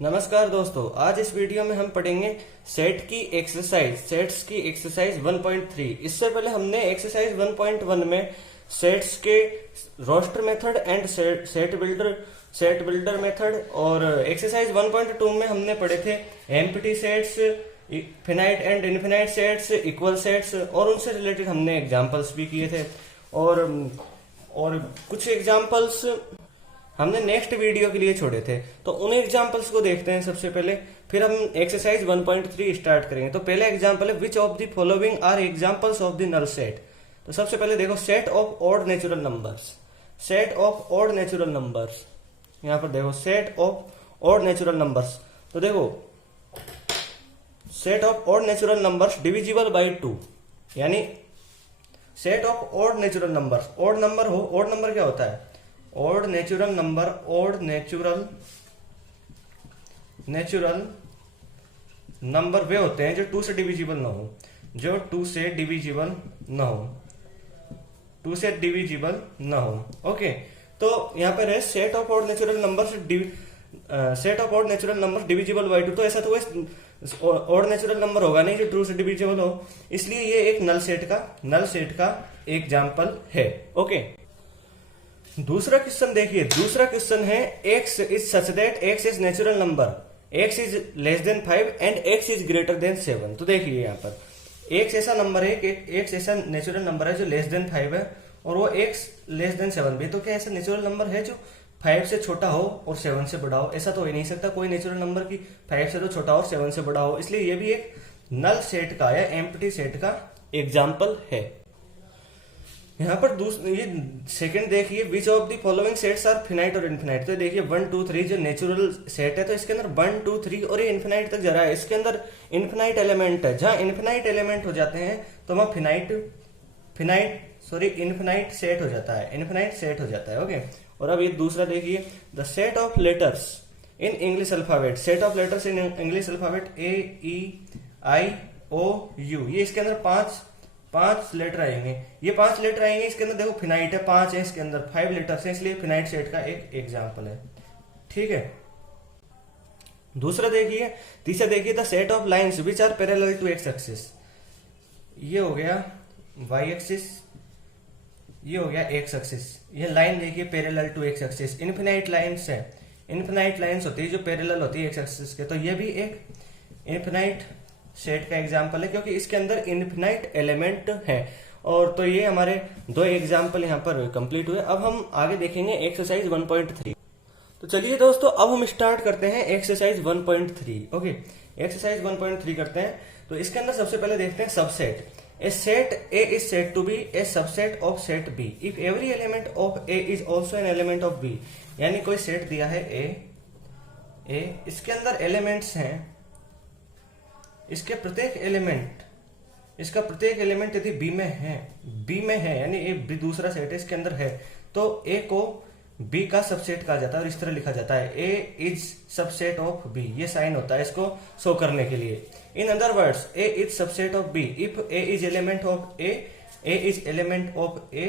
नमस्कार दोस्तों, आज इस वीडियो में हम पढ़ेंगे सेट्स की एक्सरसाइज 1.3। इससे पहले हमने एक्सरसाइज 1.1 में सेट्स के roster method and set builder method और एक्सरसाइज 1.2 में हमने पढ़े थे empty sets, finite and infinite sets, equal sets और उनसे रिलेटेड हमने एग्जांपल्स भी किए थे और कुछ एग्जांपल्स हमने नेक्स्ट वीडियो के लिए छोड़े थे। तो उन एग्जांपल्स को देखते हैं सबसे पहले, फिर हम एक्सरसाइज 1.3 स्टार्ट करेंगे। तो पहला एग्जांपल है which of the following are examples of the null set. तो सबसे पहले देखो set of odd natural numbers. Set of odd natural numbers, यहां पर देखो set of odd natural numbers. तो देखो set of odd natural numbers divisible by 2, यानी set of odd natural numbers. Odd number हो, ऑड नंबर क्या होता है? Odd natural number, odd natural number वे होते हैं जो 2 से डिविजिबल ना हो, जो 2 से डिविजिबल ना हो, 2 से डिविजिबल ना हो। ओके, तो यहां पर है set of odd natural numbers, set of odd natural numbers divisible by 2। तो ऐसा तो ऑड नेचुरल नंबर होगा नहीं जो 2 से डिविजिबल हो, इसलिए ये एक नल सेट का एग्जाम्पल है। ओके, दूसरा क्वेश्चन देखिए। दूसरा क्वेश्चन है x is such that x is natural number, x is less then 5 and x is greater than 7। तो देखिए यहाँ पर x ऐसा नंबर है कि x ऐसा नेचुरल नंबर है जो लेस देन 5 है और वो x लेस देन 7 भी। तो क्या ऐसा नेचुरल नंबर है जो 5 से छोटा हो और 7 से बड़ा हो? ऐसा तो हो ही नहीं सकता कोई नेचुरल नंबर की 5 से तो छोटा और 7 से बड़ा हो। इसलिए ये भी एक नल सेट का या एम्प्टी सेट का एग्जाम्पल है। यहाँ पर ये सेकंड देखिए, which of the following sets are finite और इनफिनाइट। तो देखिए 1 2 3 जो नेचुरल सेट है, तो इसके अंदर 1 2 3 और ये इनफिनाइट तक जा रहा है। इसके अंदर इनफिनाइट एलिमेंट है। जहां इनफिनाइट एलिमेंट हो जाते हैं तो वहां इनफिनाइट सेट हो जाता है, इनफिनाइट सेट हो जाता है। ओके, और अब ये दूसरा देखिए, the set of letters in English alphabet. Set of letters in English alphabet AEIOU, ये इसके अंदर पांच लेटर आएंगे। ये 5 लेटर आएंगे। इसके अंदर देखो फिनाइट है, 5 है, इसके अंदर 5 लेटर्स हैं, इसलिए फिनाइट सेट का एक एग्जांपल है। ठीक है, दूसरा देखिए। तीसरा देखिए, the set of lines which are parallel to X axis. ये हो गया वाई एक्सिस, ये हो गया एक्स एक्सिस। ये लाइन देखिए parallel to X axis. Infinite lines है, इनफिनाइट लाइंस होती है जो पैरेलल होती है एक्स एक्सिस के। तो ये भी एक इनफिनाइट सेट का एग्जाम्पल है क्योंकि इसके अंदर इनफिनाइट एलिमेंट है। और तो ये हमारे 2 एग्जाम्पल यहाँ पर कंप्लीट हुए। अब हम आगे देखेंगे एक्सरसाइज 1.3। तो चलिए दोस्तों, अब हम स्टार्ट करते हैं एक्सरसाइज 1.3। ओके, एक्सरसाइज 1.3 करते हैं। तो इसके अंदर सबसे पहले देखते हैं subset. A set A is said to be a subset of set B if every element of A is also an element of B। यानी कोई सेट दिया है A, इसके अंदर एलिमेंट्स हैं, इसका प्रत्येक एलिमेंट यदि बी में है यानी ए बी दूसरा सेट है, इसके अंदर है, तो ए को बी का सबसेट कहा जाता है और इस तरह लिखा जाता है A is subset of B. ये साइन होता है इसको शो करने के लिए। In other words A is subset of B if A is element of A is element of A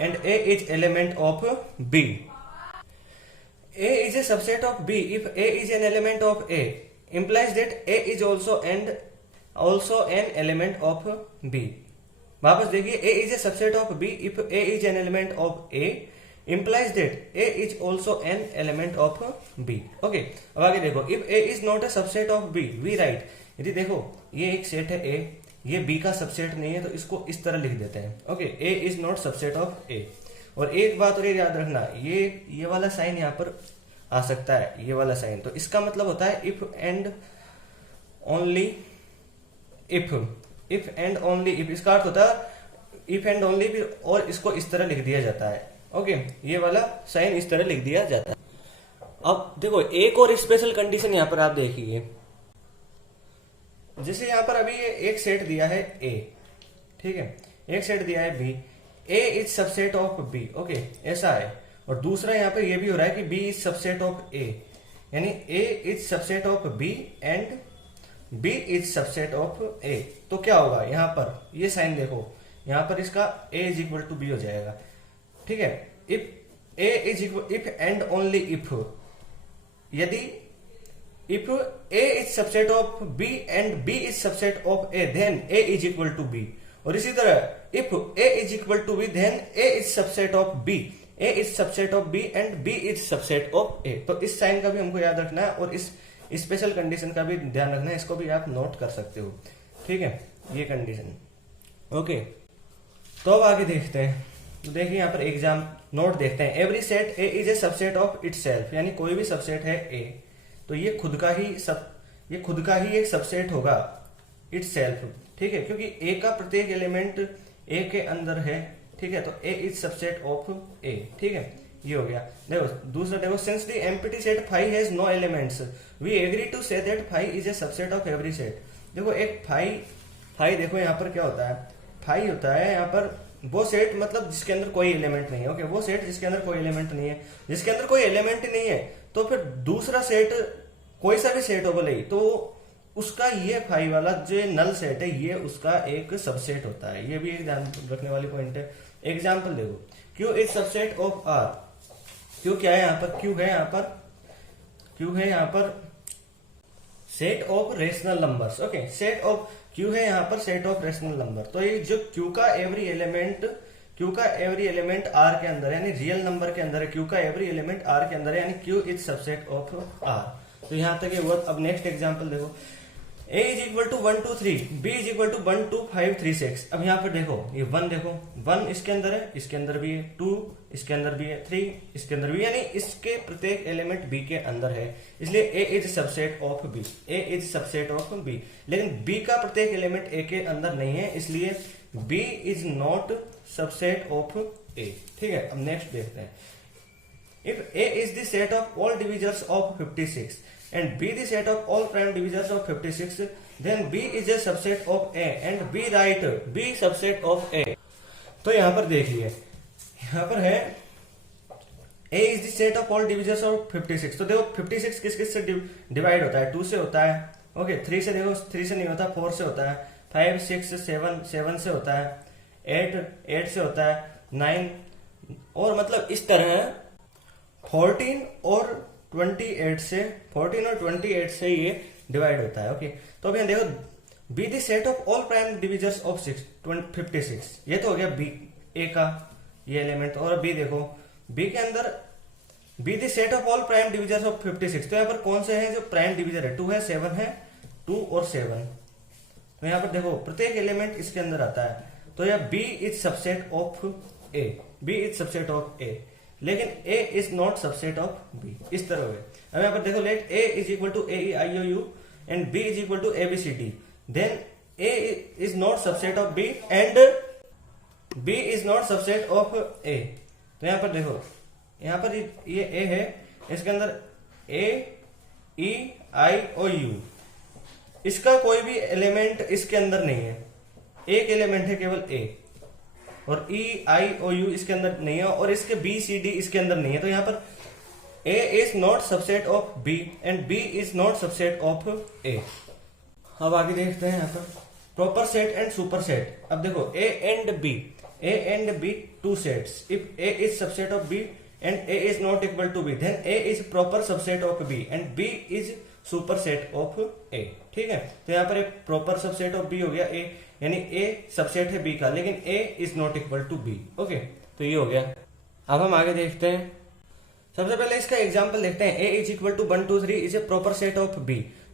and A is element of B. A is a subset of B if A is an element of A implies that A is also an element of B। वापस देखिए, A is a subset of B if A is an element of A implies that A is also an element of B। Okay, अब आगे देखो, if A is not a subset of B we write। यदि देखो ये एक set है A, ये B का सबसेट नहीं है, तो इसको इस तरह लिख देते हैं। Okay, A is not subset of A। और एक बात और ये याद रखना, ये वाला साइन यहाँ पर आ सकता है, ये वाला साइन। तो इसका मतलब होता है इफ एंड ओनली इफ इसका अर्थ होता है इफ एंड ओनली इफ, और इसको इस तरह लिख दिया जाता है। ओके, ये वाला साइन इस तरह लिख दिया जाता है। अब देखो एक और स्पेशल कंडीशन यहां पर आप देखिए, जैसे यहां पर अभी एक सेट दिया है A, ठीक है, एक सेट दिया है B, A is subset of B। Okay, ऐसा है। और दूसरा यहाँ पे ये भी हो रहा है कि B is subset of A, यानी A is subset of B and B is subset of A। तो क्या होगा यहाँ पर, ये साइन देखो, यहाँ पर इसका A is equal to B हो जाएगा। ठीक है, if A is equal, if and only if, यदि If A is subset of B and B is subset of A, then A is equal to B. और इसी तरह if A is equal to B, then A is subset of B. A is subset of B and B is subset of A. तो इस sign का भी हमको याद रखना है और इस स्पेशल कंडीशन का भी ध्यान रखना है, इसको भी आप नोट कर सकते हो। ठीक है, ये कंडीशन। ओके, तो अब आगे देखते हैं। तो देखिए यहाँ पर एग्जाम नोट देखते हैं। Every set A is a subset of itself, यानी कोई भी सबसेट है ए तो ये खुद का ही एक सबसेट होगा इटसेल्फ। ठीक है, क्योंकि ए का प्रत्येक एलिमेंट ए के अंदर है। ठीक है, तो A is subset of A. ठीक है, ये हो गया। देखो दूसरा, देखो since the empty set phi has no elements we agree to say that phi is a subset of every set. देखो एक फाई देखो यहाँ पर क्या होता है, फाई होता है यहाँ पर वो सेट मतलब जिसके अंदर कोई एलिमेंट नहीं है। ओके, वो सेट जिसके अंदर कोई एलिमेंट नहीं है, जिसके अंदर कोई एलिमेंट नहीं है तो फिर दूसरा सेट कोई सा भी सेट हो भले तो उसका ये फाई वाला जो नल सेट है ये उसका एक सबसेट होता है। ये भी एक ध्यान रखने वाली पॉइंट है। एग्जाम्पल देखो, Q is subset of R. Q क्या है यहाँ पर, क्यू है यहाँ पर set of rational numbers. Okay, set of Q है यहाँ पर सेट ऑफ रेशनल नंबर। तो ये जो क्यू का एवरी एलिमेंट आर के अंदर यानी रियल नंबर के अंदर है, क्यू का एवरी एलिमेंट आर के अंदर है, यानी Q is subset of R. तो यहां तक ये हुआ। अब नेक्स्ट एग्जांपल देखो, a is equal to 1 2 3, b is equal to 1 2 5 3 6। अब यहाँ पर देखो ये 1 देखो, 1 इसके अंदर है, इसके अंदर भी है, 2 इसके अंदर भी है, 3 इसके अंदर भी, यानी इसके प्रत्येक एलिमेंट b के अंदर है, इसलिए a is subset of b। a is subset of b, लेकिन b का प्रत्येक एलिमेंट a के अंदर नहीं है, इसलिए b is not subset of a। ठीक है, अब नेक्स्ट देखते हैं। If A is the set of all divisors of 56 and B the set of all prime divisors of 56, then B is a subset of A and B write B subset of A। तो यहां पर देखिए, यहां पर है A is the set of all divisors of 56। तो देखो 56 किस किस से डिवाइड होता है, 2 से होता है। ओके, 3 से देखो, 3 से नहीं होता, 4 से होता है, 5 6 7 से होता है, 8 से होता है, 9 और मतलब इस तरह 14 और 28 से ये डिवाइड होता है। ओके, तो अब यहाँ देखो B the set of all prime divisors of 56। ये तो हो गया बी, ए का ये एलिमेंट। और बी देखो, बी के अंदर B the set of all prime divisors of 56। तो यहाँ पर कौन से हैं जो प्राइम डिविजर है, 2 है, 7 है, 2 और 7। तो यहाँ पर देखो प्रत्येक एलिमेंट इसके अंदर आता है, तो यह B is subset of A, B is subset of A, लेकिन a is not subset of b। इस तरह है। अब यहाँ पर देखो, let a is equal to a e i o u and b is equal to a b c d, then a is not subset of b and b is not subset of a। तो यहाँ पर देखो, यहाँ पर ये a है, इसके अंदर a e i o u, इसका कोई भी एलिमेंट इसके अंदर नहीं है, एक एलिमेंट है केवल a, और E I O U इसके अंदर नहीं है, और इसके B C D इसके अंदर नहीं है। तो यहाँ पर A is not subset of B and B is not subset of A। अब आगे देखते हैं यहाँ पर proper set and super set. अब देखो A and B two sets. If A is subset of B and A is not equal to B, then A is proper subset of B and B is super set of A। ठीक है, तो यहाँ पर एक proper subset of B हो गया A, यानी A subset है B का, लेकिन A is not equal to B। Okay, तो ये हो गया। अब हम आगे देखते हैं। सबसे पहले इसका एग्जांपल देखते हैं। A is equal to 1 2 3 is a proper set of B।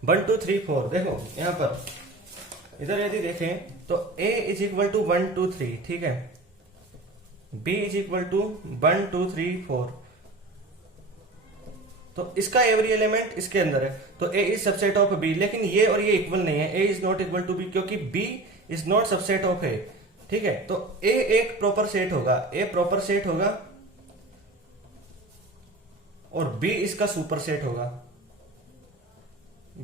1 2 3 4, देखो यहाँ पर इधर यदि देखें तो A इज इक्वल टू 1 2 3, ठीक है, B इज इक्वल टू 1 2 3 4, तो इसका एवरी एलिमेंट इसके अंदर है, तो A is subset of B, लेकिन ये और ये इक्वल नहीं है, A is not equal to B, क्योंकि B is not subset of A। ठीक है, तो A एक प्रॉपर सेट होगा, A प्रॉपर सेट होगा और B इसका सुपर सेट होगा,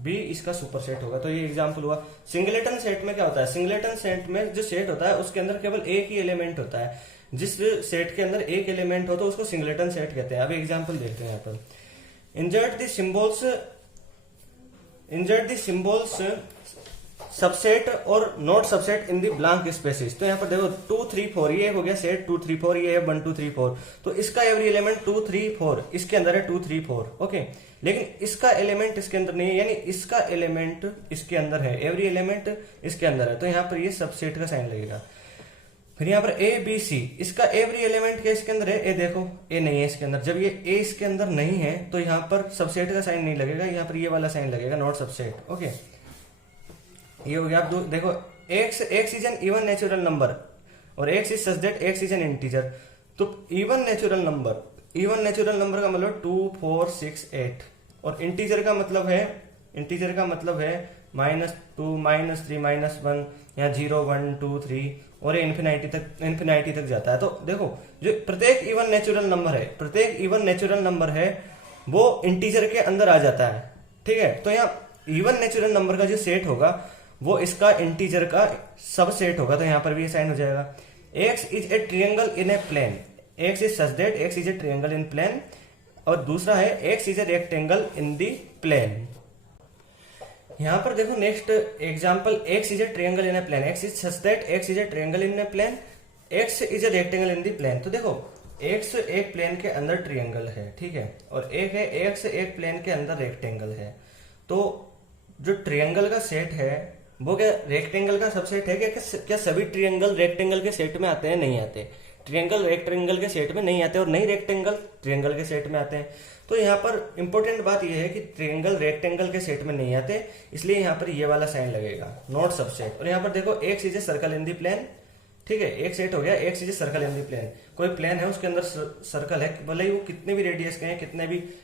B इसका सुपर सेट होगा। तो ये एग्जांपल हुआ। सिंगलेटन सेट में क्या होता है, सिंगलेटन सेट में जो सेट होता है उसके अंदर केवल एक ही एलिमेंट होता है। जिस सेट के अंदर एक एलिमेंट हो तो उसको सिंगलेटन सेट कहते हैं। अब एग्जांपल देखते हैं यहाँ पर। Insert the symbols सबसेट और not subset in the blank spaces. तो यहाँ पर देखो 2 3 4 ये हो गया सेट 2 3 4, ये है 1 2 3 4। तो इसका एवरी एलिमेंट 2 3 4 इसके अंदर है 2 3 4 ओके। लेकिन इसका एलिमेंट इसके अंदर नहीं है, यानी इसका एलिमेंट इसके अंदर है, एवरी एलिमेंट इसके अंदर है। तो यहाँ पर ये सबसेट का साइन लगेगा। फिर यहाँ पर ए बी सी, इसका एवरी एलिमेंट क्या इसके अंदर है, ए देखो ए नहीं है इसके अंदर। जब ये ए इसके अंदर नहीं है तो यहाँ पर सबसेट का साइन नहीं लगेगा, यहाँ पर ये वाला साइन लगेगा नॉट सबसेट ओके। ये हो गया। आप देखो x is an even natural number और x is such that x is an integer. तो इवन नेचुरल नंबर का मतलब 2 4 6 8 और इंटीजर का मतलब है -2 -3 -1 या 0 1 2 3 और इन्फिनिटी तक जाता है। तो देखो जो प्रत्येक इवन नेचुरल नंबर है वो इंटीजर के अंदर आ जाता है, ठीक है। तो यहाँ इवन नेचुरल नंबर का जो सेट होगा वो इसका इंटीजर का सबसेट होगा। तो यहाँ पर भी ये साइन हो जाएगा। X is a triangle in a plane, x is such that x is a triangle in plane, और दूसरा है x is a rectangle in the plane. यहां पर देखो next example, x is a triangle in a plane, x is such that x is a triangle in a plane, x is a rectangle in the plane. तो देखो x एक plane के अंदर triangle है, ठीक है, और एक है एक्स एक प्लेन के अंदर रेक्टेंगल है। तो जो ट्रायंगल का सेट है वो क्या रेक्टेंगल का सबसेट है क्या सभी ट्रायंगल रेक्टेंगल के सेट में आते हैं? नहीं आते। ट्रायंगल रेक्टेंगल के सेट में नहीं आते और नहीं रेक्टेंगल ट्रायंगल के सेट में आते हैं। तो यहाँ पर इंपॉर्टेंट बात यह है कि ट्रायंगल रेक्टेंगल के सेट में नहीं आते, इसलिए यहाँ पर ये वाला साइन लगेगा नॉट सबसेट। और यहाँ पर देखो x is a circle in the plane, ठीक है, एक सेट हो गया x is a circle in the plane. कोई प्लेन है उसके अंदर सर्कल है, भले ही वो कितने भी रेडियस के हैं,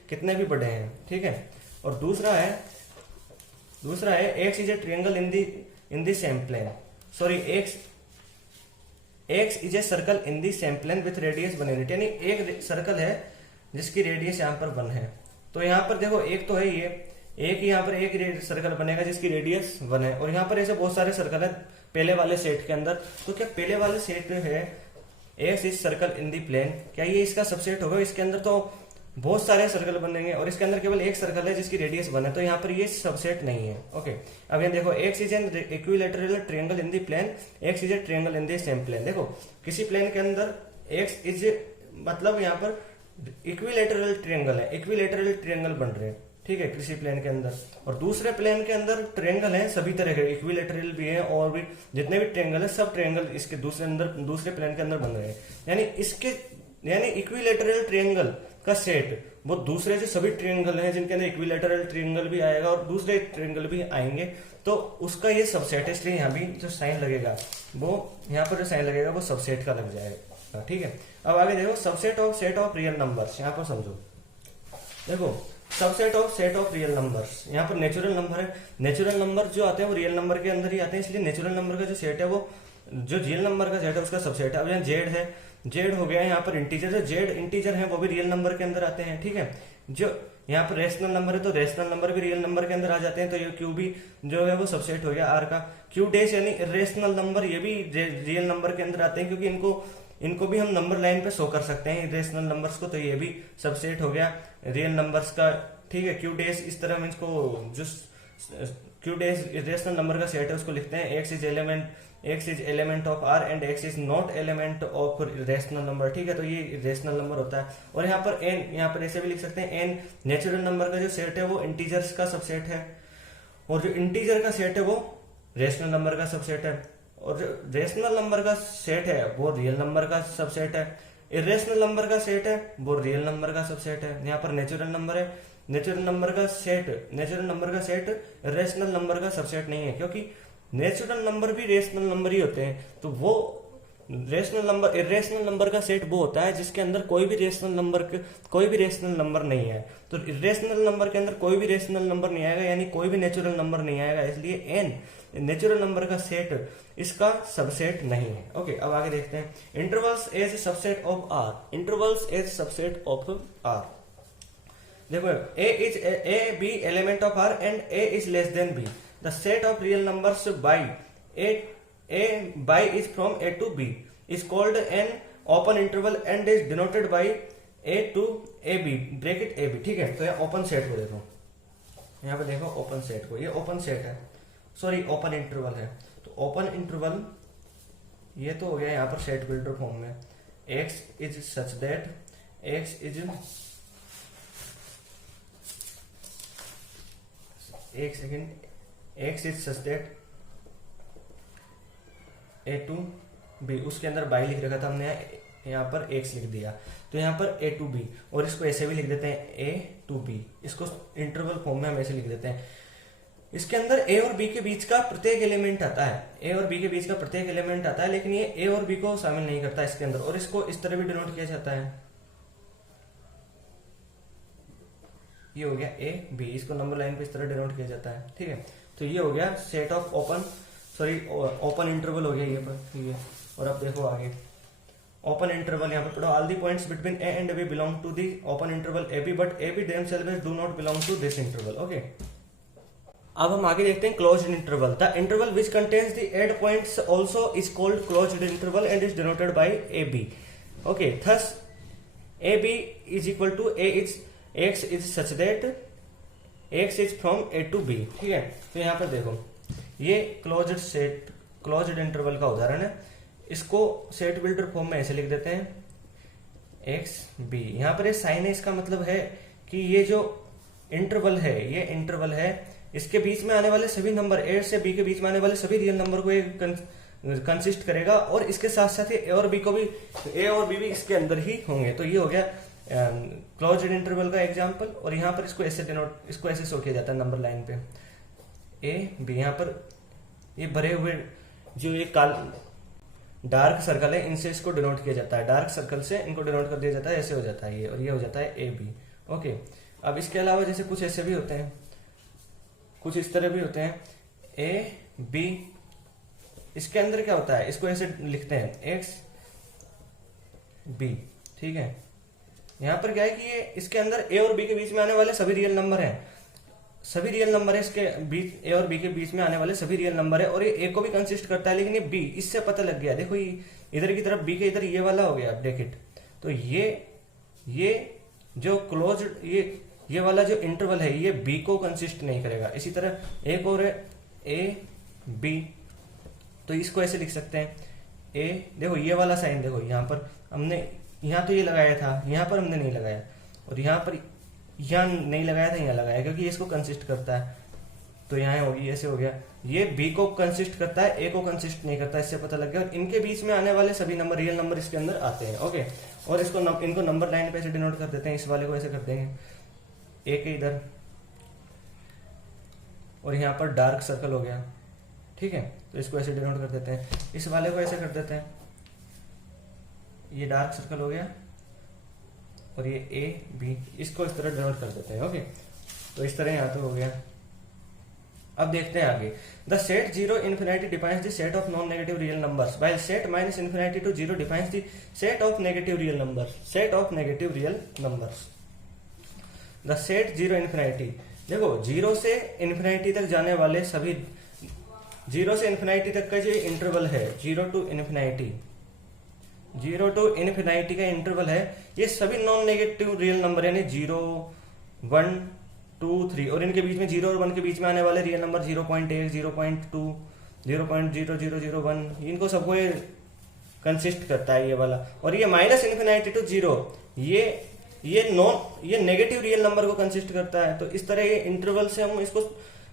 कितने भी बड़े हैं, ठीक है। और दूसरा है x is a triangle in the same plane, sorry x is a circle in the same plane with radius 1 unit, यानी एक सर्कल है जिसकी रेडियस यहाँ पर 1 है। तो यहाँ पर देखो एक तो है ये एक, यहाँ पर एक सर्कल बनेगा जिसकी रेडियस 1 है, और यहाँ पर ऐसे बहुत सारे सर्कल है पहले वाले सेट के अंदर। तो क्या पहले वाले सेट है x is circle in the plane, क्या ये इसका सबसेट होगा? इसके अंदर तो बहुत सारे सर्कल बनेंगे और इसके अंदर केवल एक सर्कल है जिसकी रेडियस 1 है, तो यहाँ पर ये सबसेट नहीं है ओके। अब यहाँ देखो x is an equilateral triangle in the plane, x is a triangle in the same plane. देखो किसी प्लेन के अंदर एक्स इज मतलब यहाँ पर इक्विलैटरल ट्रायंगल है, इक्विलैटरल ट्रायंगल बन रहे हैं, ठीक है, किसी प्लेन के अंदर। और दूसरे प्लेन के अंदर ट्रायंगल है सभी तरह के, इक्विलैटरल भी है और भी जितने भी ट्रायंगल है सब ट्रायंगल इसके दूसरे प्लेन के अंदर बन रहे हैं। यानी इक्विलैटरल ट्रायंगल का सेट वो दूसरे जो सभी ट्रायंगल हैं जिनके अंदर इक्विलैटरल ट्रायंगल भी आएगा और दूसरे ट्रायंगल भी आएंगे, तो उसका ये सबसेट है। इसलिए यहाँ भी जो साइन लगेगा वो यहाँ पर जो साइन लगेगा वो सबसेट का लग जाएगा, ठीक है। अब आगे देखो subset of set of real numbers, यहाँ पर समझो। देखो subset of set of real numbers, यहाँ पर नेचुरल नंबर है, नेचुरल नंबर जो आते हैं वो रियल नंबर के अंदर ही आते हैं, इसलिए नेचुरल नंबर का जो सेट है वो जो रियल नंबर का सेट है उसका सबसेट है। अब यहाँ जेड है, जेड हो गया, यहाँ पर इंटीजर है, जेड इंटीजर है वो भी रियल नंबर के अंदर आते हैं, ठीक है। जो यहाँ पर रेशनल नंबर है तो रेशनल नंबर भी रियल नंबर के अंदर आ जाते हैं, तो ये क्यू भी जो है वो सबसेट हो गया आर का। क्यू डैश यानी इरेशनल नंबर, ये भी रियल नंबर के अंदर आते हैं क्योंकि इनको भी हम नंबर लाइन पे शो कर सकते हैं इरेशनल नंबर्स को, तो ये भी सबसेट हो गया रियल नंबर्स का, ठीक है। क्यू डैश इस तरह हम इसको जो क्यू डैश इरेशनल नंबर का सेट है उसको लिखते हैं x is element of R and x is not element of rational number, ठीक है। तो ये रेशनल नंबर होता है। और यहाँ पर एन, यहाँ पर ऐसे भी लिख सकते हैं एन नेचुरल नंबर का जो सेट है वो इंटीजर्स का सबसेट है, और जो इंटीजर का सेट है वो रेशनल नंबर का सबसेट है, और जो रेशनल नंबर का सेट है वो रियल नंबर का सबसेट है, इरेशनल नंबर का सेट है वो रियल नंबर का सबसेट है। यहाँ पर नेचुरल नंबर है, नेचुरल नंबर का सेट रेशनल नंबर का सबसेट नहीं है, क्योंकि नेचुरल नंबर भी रेशनल नंबर ही होते हैं। तो वो रेशनल नंबर इरेशनल नंबर का सेट वो होता है जिसके अंदर कोई भी रेशनल नंबर नहीं है। तो इरेशनल नंबर के अंदर कोई भी रेशनल नंबर नहीं आएगा, यानी कोई भी नेचुरल नंबर नहीं आएगा, इसलिए एन नेचुरल नंबर का सेट इसका सबसेट नहीं है ओके। अब आगे देखते हैं intervals as subset of R, intervals as subset of R. देखो A B element of R and A is less than B, the set of real numbers by A by is from A to B is called an open interval and is denoted by A to AB bracket AB, ठीक है। तो यहाँ open set को देखो, यहाँ पे देखो open set को, ये ओपन सेट है सॉरी ओपन इंटरवल है। तो ओपन इंटरवल ये तो हो गया यहाँ पर सेट बिल्डर फॉर्म में, x is such that x is एक second, x is such that A to B, उसके अंदर बाई लिख रखा था हमने, यहाँ पर एक्स लिख दिया, तो यहाँ पर ए टू बी, और इसको ऐसे भी लिख देते हैं ए टू बी, इसको इंटरवल फॉर्म में हम ऐसे लिख देते हैं। इसके अंदर ए और बी के बीच का प्रत्येक एलिमेंट आता है, ए और बी के बीच का प्रत्येक एलिमेंट आता है, लेकिन ये ए और बी को शामिल नहीं करता इसके अंदर, और इसको इस तरह भी डिनोट किया जाता है, ये हो गया ए बी, इसको नंबर लाइन पे इस तरह डिनोट किया जाता है, ठीक है। तो ये हो गया सेट ऑफ ओपन इंटरवल हो गया ये पर, ठीक है। और अब देखो आगे ओपन इंटरवल, यहाँ पे पढ़ो, all the points between a and b belong to the open interval a b, but a b themselves do not belong to this interval, okay. अब हम आगे देखते हैं closed interval. The interval which contains the end points also is called closed interval and is denoted by a b, okay. Thus a B is equal to a is x is such that x is from A to B, ठीक है। तो यहाँ पर देखो ये closed interval का उदाहरण है, इसको सेट बिल्डर फॉर्म में ऐसे लिख देते हैं एक्स बी। यहाँ पर ये साइन है, इसका मतलब है कि ये जो इंटरवल है, ये इंटरवल है, इसके बीच में आने वाले सभी नंबर, ए से बी के बीच में आने वाले सभी रियल नंबर को ये कंसिस्ट करेगा, और इसके साथ साथ ए और बी को भी, ए और बी भी इसके अंदर ही होंगे। तो ये हो गया क्लोज्ड इंटरवल का एग्जांपल। और यहाँ पर इसको ऐसे शो किया जाता है नंबर लाइन पे, ए बी। यहाँ पर ये भरे हुए जो ये डार्क सर्कल है, इनसे इसको डिनोट किया जाता है, डार्क सर्कल से इनको डिनोट कर दिया जाता है, ऐसे हो जाता है ये, और ये हो जाता है ए बी, ओके। अब इसके अलावा जैसे कुछ ऐसे भी होते हैं, कुछ इस तरह भी होते हैं, ए बी, इसके अंदर क्या होता है, इसको ऐसे लिखते हैं एक्स बी, ठीक है। यहां पर क्या है कि ये इसके अंदर ए और बी के बीच में आने वाले सभी रियल नंबर हैं, सभी रियल नंबर है इसके बीच, ए और बी के बीच में आने वाले सभी रियल नंबर है, और ये ए को भी कंसिस्ट करता है, लेकिन ये बी, इससे पता लग गया, देखो ये इधर की तरफ बी के इधर ये वाला हो गया ब्रैकेट, तो ये जो क्लोज्ड ये वाला जो इंटरवल है ये बी को कंसिस्ट नहीं करेगा। इसी तरह एक और ए बी, तो इसको ऐसे लिख सकते हैं ए, देखो ये वाला साइन, देखो यहाँ पर हमने यहाँ तो ये लगाया था, यहाँ पर हमने नहीं लगाया, और यहाँ पर यहाँ नहीं लगाया था, यहाँ लगाया, क्योंकि इसको कंसिस्ट करता है, तो यहाँ होगी, ऐसे हो गया। ये बी को कंसिस्ट करता है, ए को कंसिस्ट नहीं करता, इससे पता लग गया। और इनके बीच में आने वाले सभी नंबर, रियल नंबर इसके अंदर आते हैं, ओके। और इनको नंबर लाइन पे ऐसे डिनोट कर देते हैं, इस वाले को ऐसे कर देंगे ए के इधर, और यहाँ पर डार्क सर्कल हो गया, ठीक है। तो इसको ऐसे डिनोट कर देते हैं, इस वाले को ऐसे कर देते हैं, ये डार्क सर्कल हो गया, और ये ए बी, इसको इस तरह डिनोट कर देते हैं, ओके। तो इस तरह यहाँ तो हो गया। अब देखते हैं आगे, the set 0 infinity defines the set of non-negative real numbers, while set minus infinity to 0 defines the set of negative real numbers. Set of negative real numbers. The set 0 infinity, देखो 0 से इन्फिनिटी तक जाने वाले सभी, 0 से infinity तक का जो इंटरवल है, 0 to infinity का इंटरवल है, ये सभी नॉन नेगेटिव रियल नंबर यानी 0 1 2 3, और इनके बीच में 0 और 1 के बीच में आने वाले रियल नंबर 0.1 0.2 0.0001, इनको सबको ये कंसिस्ट करता है ये वाला। और ये माइनस इन्फिनिटी टू 0, ये नेगेटिव रियल नंबर को कंसिस्ट करता है। तो इस तरह ये इंटरवल से हम इसको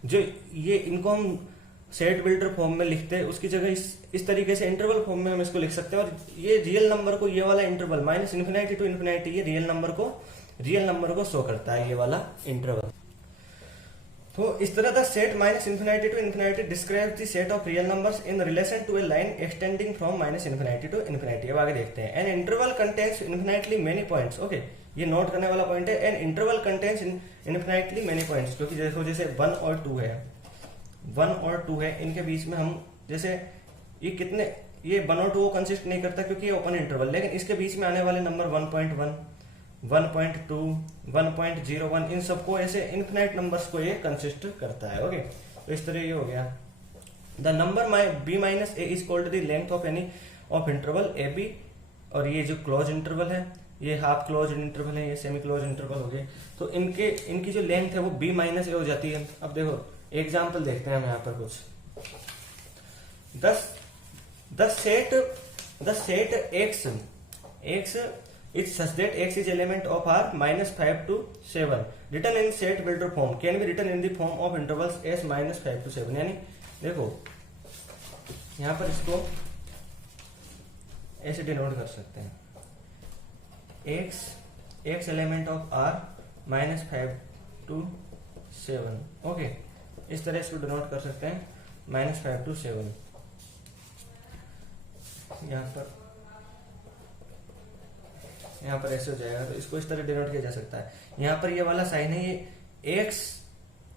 जो इनको हम सेट बिल्डर फॉर्म में लिखते हैं, उसकी जगह इस तरीके से इंटरवल फॉर्म में हम इसको लिख सकते हैं। और ये रियल नंबर को, ये वाला interval minus infinity to infinity, ये रियल नंबर को शो करता है, ये वाला इंटरवल। तो इस तरह the set minus infinity to infinity describes the set of real numbers in relation to a line extending from minus infinity to infinity. अब आगे देखते हैं, an interval contains infinitely many points, okay. ये note करने वाला point है, an interval contains infinitely many points, क्योंकि देखो जैसे 1 और 2 है, 1 और 2 है, इनके बीच में हम जैसे ये 1 और 2 को कंसिस्ट नहीं करता क्योंकि ये ओपन इंटरवल, लेकिन इसके बीच में आने वाले नंबर 1.1 1.2 1.01, इन सबको ऐसे इन्फिनाइट नंबर्स को ये कंसिस्ट करता है, ओके। तो इस तरह ये हो गया। The number b minus a is called the length of any of interval a b, और ये जो क्लोज इंटरवल है, ये हाफ क्लोज इंटरवल है, ये सेमी क्लोज इंटरवल हो गए। तो इनकी जो लेंथ है वो बी माइनस ए हो जाती है। अब देखो एग्जाम्पल देखते हैं हम यहाँ पर कुछ। The set x is such that x is element of R -5 to 7 written in set builder form can be written in the form of intervals s -5 to 7। यानी देखो यहाँ पर इसको ऐसे डिनोट कर सकते हैं, x element of R -5 to 7। Okay, इस तरह इसको डिनोट कर सकते हैं -5 to 7। यहाँ पर ऐसे हो जाएगा, तो इसको इस तरह डिनोट किया जा सकता है। यहाँ पर ये वाला साइन है, ये x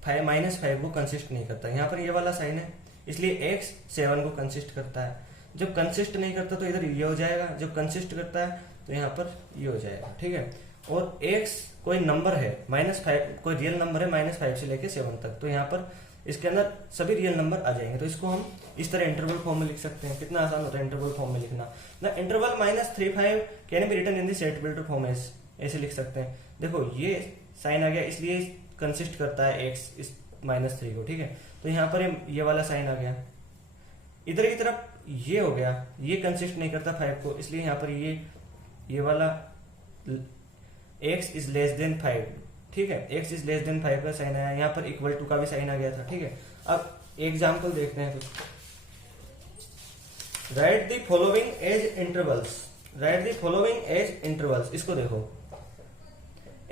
-5 को कंसिस्ट नहीं करता। यहाँ पर ये वाला साइन है, इसलिए x 7 को कंसिस्ट करता है। जब कंसिस्ट नहीं करता तो इधर ये हो जाएगा, जब कंसिस्ट करता है तो यहाँ पर ये हो जाएगा। ठीक है, और x कोई नंबर है -5, कोई रियल नंबर है -5 से लेके 7 तक, तो यहाँ पर इसके अंदर सभी रियल नंबर आ जाएंगे। तो इसको हम इस तरह इंटरवल फॉर्म में लिख सकते हैं। कितना आसान होता है इंटरवल फॉर्म में लिखना। The interval -35 can be written in the set builder form as, ऐसे लिख सकते हैं। देखो ये साइन आ गया, इसलिए कंसिस्ट करता है x इस -3 को। ठीक है, तो यहाँ पर ये वाला साइन आ गया, इधर की तरफ ये हो गया, ये कंसिस्ट नहीं करता 5 को, इसलिए यहाँ पर ये वाला x इज लेस देन 5। ठीक है, x इज लेस देन 5 का साइन आया, यहाँ पर इक्वल टू का भी साइन आ गया था। ठीक है, अब एग्जाम्पल देखते हैं कुछ। Write the following as intervals. इसको देखो,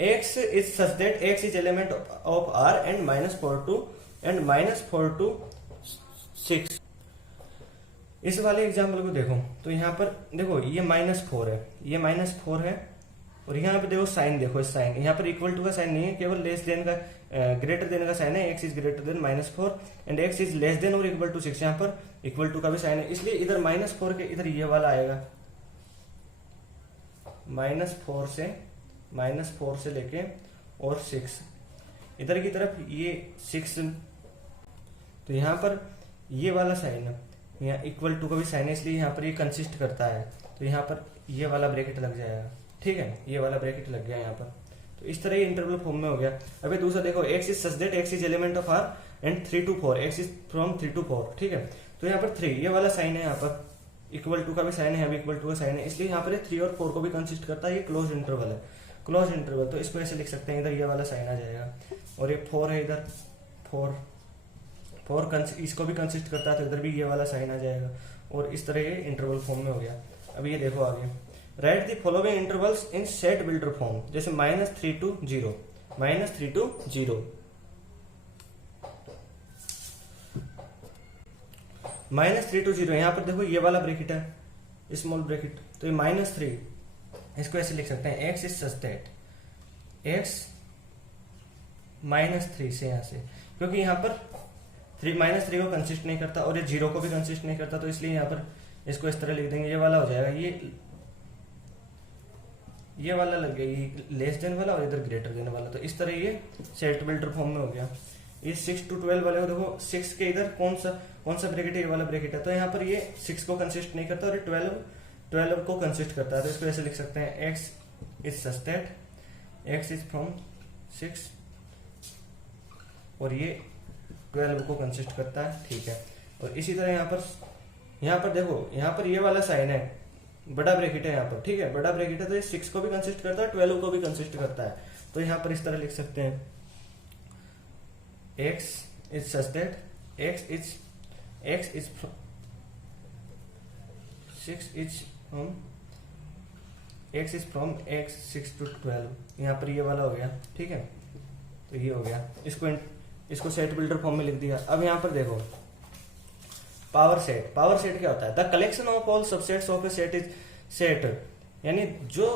x is such that x is element of R and -4 to 6। इस वाले एग्जाम्पल को देखो, तो यहाँ पर देखो ये -4 है, ये -4 है, और यहाँ पे देखो साइन, देखो इस साइन, यहाँ पर इक्वल टू का साइन नहीं है, केवल लेस देन का ग्रेटर देन का साइन है। x is greater than -4 and x is less then और इक्वल टू 6। यहाँ पर इक्वल टू का भी साइन है, इसलिए इधर -4 के इधर ये वाला आएगा, -4 से लेके और 6 इधर की तरफ ये 6, तो यहाँ पर ये वाला साइन है, यहाँ इक्वल टू का भी साइन है, इसलिए यहाँ पर ये कंसिस्ट करता है, तो यहाँ पर ये वाला ब्रैकेट लग जाएगा। ठीक है, ये वाला ब्रैकेट लग गया यहाँ पर। तो इस तरह ये इंटरवल फॉर्म में हो गया। अभी दूसरा देखो, x is such that x is element of R and 3 to 4, x is from 3 to 4। ठीक है, तो यहाँ पर 3 ये वाला साइन है, यहाँ पर इक्वल टू का भी साइन है, यहाँ भी इक्वल टू का साइन है, इसलिए यहाँ पर 3 और 4 को भी कंसिस्ट करता है। ये क्लोज इंटरवल है, क्लोज इंटरवल, तो इसको ऐसे लिख सकते हैं, इधर ये वाला साइन आ जाएगा, और ये 4 है, इधर 4 इसको भी कंसिस्ट करता है, तो इधर भी ये वाला साइन आ जाएगा, और इस तरह ये इंटरवल फॉर्म में हो गया। अब ये देखो आगे, right the following intervals in set builder form, जैसे -3 to 0, -3 to 0, -3 to 0। यहाँ पर देखो ये वाला ब्रैकेट है, स्मॉल ब्रैकेट, तो ये -3, इसको ऐसे लिख सकते हैं, x is such that x -3 से यहाँ से, क्योंकि यहाँ पर -3 को कंसिस्ट नहीं करता और ये 0 को भी कंसिस्ट नहीं करता, तो इसलिए यहाँ पर इसको इस तरह लिख देंगे, ये वाला हो जाएगा, ये वाला लग गया, ये लेस देन वाला और इधर ग्रेटर देन वाला, तो इस तरह ये सेट बिल्डर फॉर्म में हो गया। ये 6 to 12 वाले को देखो, 6 के इधर कौन सा ब्रैकेट है, ये वाला ब्रैकेट है, तो यहाँ पर ये 6 को कंसिस्ट नहीं करता और ये 12 को कंसिस्ट करता है, तो इसको ऐसे लिख सकते हैं, x is such that x is from 6 और ये 12 को कंसिस्ट करता है। ठीक है, और इसी तरह यहाँ पर देखो, यहाँ पर ये वाला साइन है, बड़ा ब्रैकेट है यहाँ पर। ठीक है, बड़ा ब्रैकेट है, तो ये 6 को भी कंसिस्ट करता है, 12 को भी कंसिस्ट करता है, तो यहाँ पर इस तरह लिख सकते हैं, x is such that x is from x 6 to 12। यहाँ पर ये वाला हो गया। ठीक है, तो ये हो गया, इसको सेट बिल्डर फॉर्म में लिख दिया। अब यहाँ पर देखो, पावर सेट क्या होता है, the collection of all subsets of a set is set, यानी जो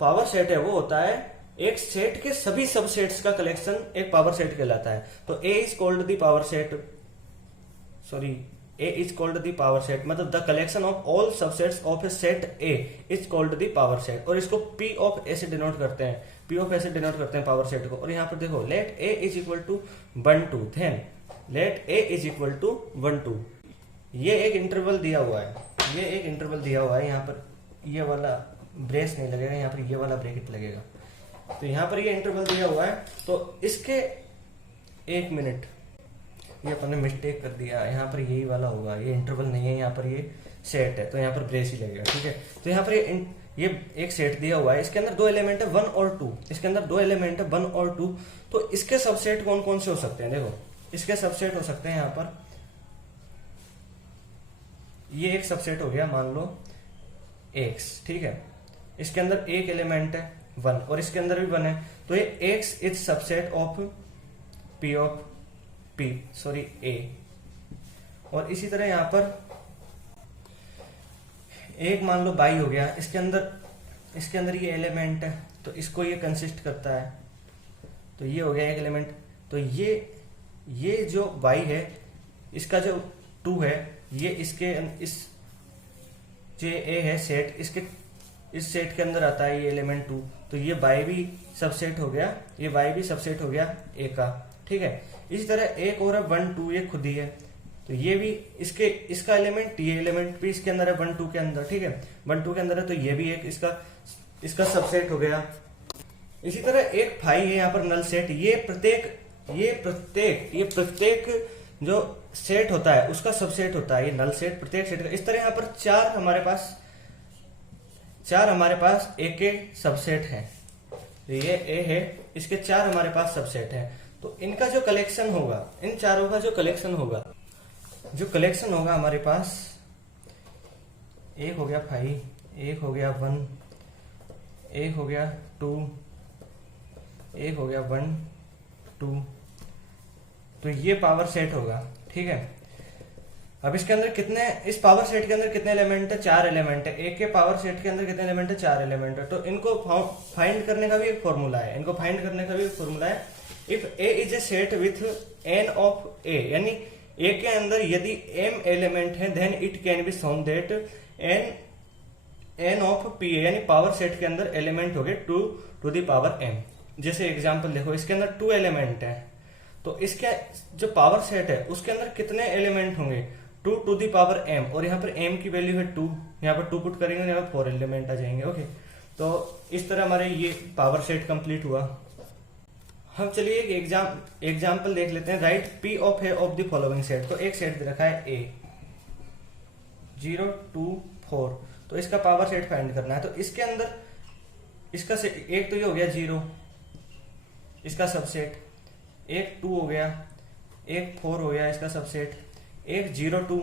पावर सेट है वो होता है एक सेट के सभी सबसेट्स का कलेक्शन एक पावर सेट कहलाता है। तो A is called the power set, A is called the power set, मतलब the collection of all subsets of a set A is called the power set, और इसको P ऑफ A से denote करते हैं, power set को। और यहाँ पर देखो, let A is equal to 1 2, then let A is equal to 1 2। ये एक इंटरवल दिया हुआ है, यहाँ पर ये वाला ब्रेस नहीं लगेगा, यहाँ पर ये वाला ब्रैकेट लगेगा, तो यहाँ पर ये इंटरवल दिया हुआ है, तो इसके 1 मिनट ये अपन ने मिस्टेक कर दिया, यहाँ पर यही वाला होगा, ये इंटरवल नहीं है, यहाँ पर ये सेट है तो यहाँ पर ब्रेस ही लगेगा। ठीक है, तो यहाँ पर ये एक सेट दिया हुआ है, इसके अंदर दो एलिमेंट है 1 और 2, इसके अंदर दो एलिमेंट है 1 और 2, तो इसके सबसेट कौन कौन से हो सकते हैं? देखो इसके सबसेट हो सकते हैं यहाँ पर, ये एक सबसेट हो गया मान लो x, ठीक है, इसके अंदर एक एलिमेंट है 1 और इसके अंदर भी 1 है, तो ये x is subset of a। और इसी तरह यहां पर एक मान लो y हो गया, इसके अंदर ये एलिमेंट है तो इसको ये कंसिस्ट करता है, तो ये हो गया एक एलिमेंट। तो ये जो y है इसका जो 2 है, ये इसके इस जो a है सेट, इसके इस सेट के अंदर आता है ये एलिमेंट 2, तो ये y भी सबसेट हो गया, ये y भी सबसेट हो गया a का। ठीक है, इसी तरह एक और है 1 2, ये खुद ही है, तो ये भी इसका एलिमेंट, ये एलिमेंट भी इसके अंदर है 1 2 के अंदर। ठीक है, 1 2 के अंदर है तो ये भी एक इसका सबसेट हो गया। इसी तरह एक फाई है यहाँ पर नल सेट, ये प्रत्येक जो सेट होता है उसका सबसेट होता है, ये नल सेट प्रत्येक सेट का। इस तरह यहाँ पर चार हमारे पास ए के सबसेट है, तो ये ए है, इसके 4 हमारे पास सबसेट है, तो इनका जो कलेक्शन होगा, इन चारों का जो कलेक्शन होगा हमारे पास, एक हो गया 5, एक हो गया 1, एक हो गया 2, एक हो गया 1 2, तो ये पावर सेट होगा। ठीक है, अब इसके अंदर इस पावर सेट के अंदर कितने एलिमेंट है? 4 एलिमेंट है। एक के पावर सेट के अंदर कितने एलिमेंट है? 4 एलिमेंट है। तो इनको फाइंड करने का भी एक फॉर्मूला है, if A is a set with n of A, यानी ए के अंदर यदि m एलिमेंट है, then it can be shown that n of p, यानी पावर सेट के अंदर एलिमेंट हो गए 2 टू द पावर m। जैसे एग्जांपल देखो, इसके अंदर 2 एलिमेंट है, तो इसके जो पावर सेट है उसके अंदर कितने एलिमेंट होंगे? 2 टू दी पावर m, और यहाँ पर m की वैल्यू है 2, यहाँ पर 2 पुट करेंगे, यहाँ पर 4 एलिमेंट आ जाएंगे। ओके, तो इस तरह हमारे ये पावर सेट कंप्लीट हुआ। हम चलिए एक एग्जाम्पल देख लेते हैं। Right p of A of the following set, तो एक सेट दे रखा है a 0 2 4, तो इसका पावर सेट फाइंड करना है। तो इसके अंदर इसका एक तो ये हो गया 0, इसका सबसेट, एक 2 हो गया, एक 4 हो गया इसका सबसेट, एक 0 2,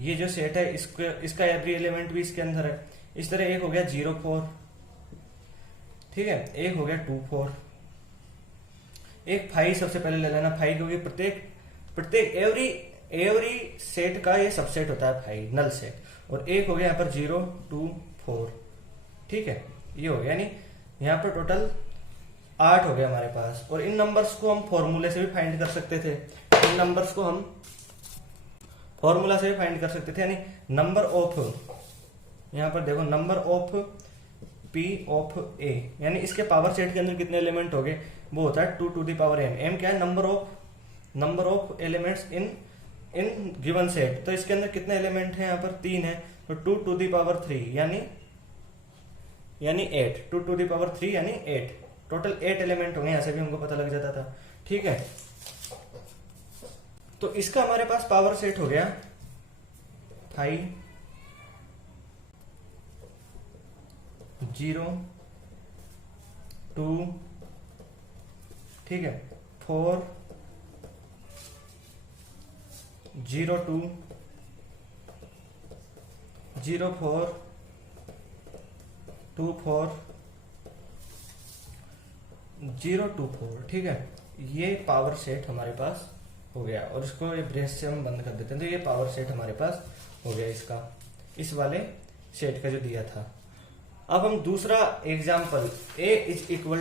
ये जो सेट है इसका एवरी एलिमेंट भी इसके अंदर है। इस तरह एक हो गया 0 4, ठीक है, एक हो गया 2 4, एक 5 सबसे पहले ले लेना 5, क्योंकि प्रत्येक एवरी सेट का ये सबसेट होता है 5 नल सेट, और एक हो गया यहाँ पर 0 2 4। ठीक है, ये हो गया, यानी यहाँ पर टोटल 8 हो गया हमारे पास। और इन नंबर्स को हम फॉर्मूले से भी फाइंड कर सकते थे, यानी नंबर ऑफ, यहाँ पर देखो number of p of a, यानी इसके पावर सेट के अंदर कितने एलिमेंट हो गए? वो होता है 2 टू दी पावर m क्या है? Number of elements in given set. तो इसके अंदर कितने एलिमेंट हैं? यहाँ पर 3 है, तो 2 टू दी पावर 3 यानी 8, 2 टू दी पावर 3 यानी 8, टोटल 8 एलिमेंट होंगे, ऐसे भी हमको पता लग जाता था। ठीक है, तो इसका हमारे पास पावर सेट हो गया 5 0 2, ठीक है, 4 0 2 0 4 2 4 0 2 4। ठीक है, ये पावर सेट हमारे पास हो गया, और इसको ये ब्रेस से हम बंद कर देते हैं। तो ये पावर सेट हमारे पास हो गया इसका, इस वाले सेट का जो दिया था। अब हम दूसरा example a is equal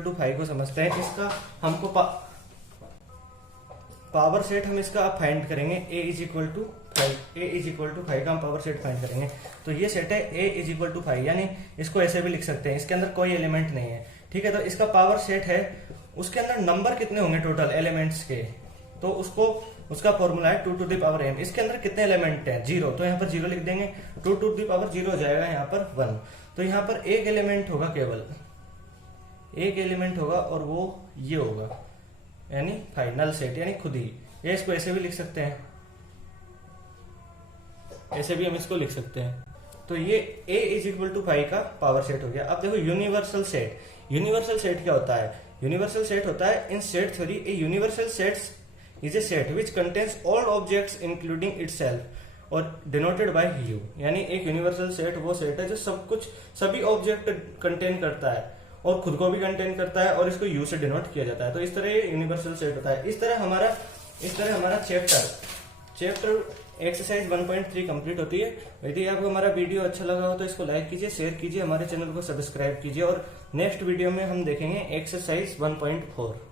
to 5 को समझते हैं। इसका हमको पावर सेट हम इसका फाइंड करेंगे, a इज इक्वल टू 5 का हम पावर सेट फाइंड करेंगे। तो ये सेट है a इज इक्वल टू 5, यानी इसको ऐसे भी लिख सकते हैं, इसके अंदर कोई एलिमेंट नहीं है। ठीक है, तो इसका पावर सेट है, उसके अंदर नंबर कितने होंगे टोटल एलिमेंट्स के? तो उसका फॉर्मूला है 2 टू द पावर m। इसके अंदर कितने एलिमेंट हैं? 0, तो यहाँ पर 0 लिख देंगे, 2 टू द पावर 0 हो जाएगा यहाँ पर 1। तो यहाँ पर एक एलिमेंट होगा, केवल एक एलिमेंट होगा, और वो ये होगा यानी फाइनल सेट यानी खुद ही। या इसको ऐसे भी लिख सकते हैं, ऐसे भी हम इसको लिख सकते हैं। तो ये A is equal to five का पावर सेट हो गया। अब देखो यूनिवर्सल सेट, यूनिवर्सल सेट क्या होता है? यूनिवर्सल सेट होता है इन set theory a universal sets is a set which contains all objects including itself और डिनोटेड बाय यू। यानी एक यूनिवर्सल सेट वो सेट है जो सब कुछ सभी ऑब्जेक्ट कंटेन करता है और खुद को भी कंटेन करता है और इसको यू से डिनोट किया जाता है। तो इस तरह ये यूनिवर्सल सेट होता है। इस तरह हमारा चैप्टर एक्सरसाइज 1.3 कंप्लीट होती है। यदि आपको हमारा वीडियो अच्छा लगा हो तो इसको लाइक कीजिए, शेयर कीजिए, हमारे चैनल को सब्सक्राइब कीजिए और नेक्स्ट वीडियो में हम देखेंगे एक्सरसाइज 1.4।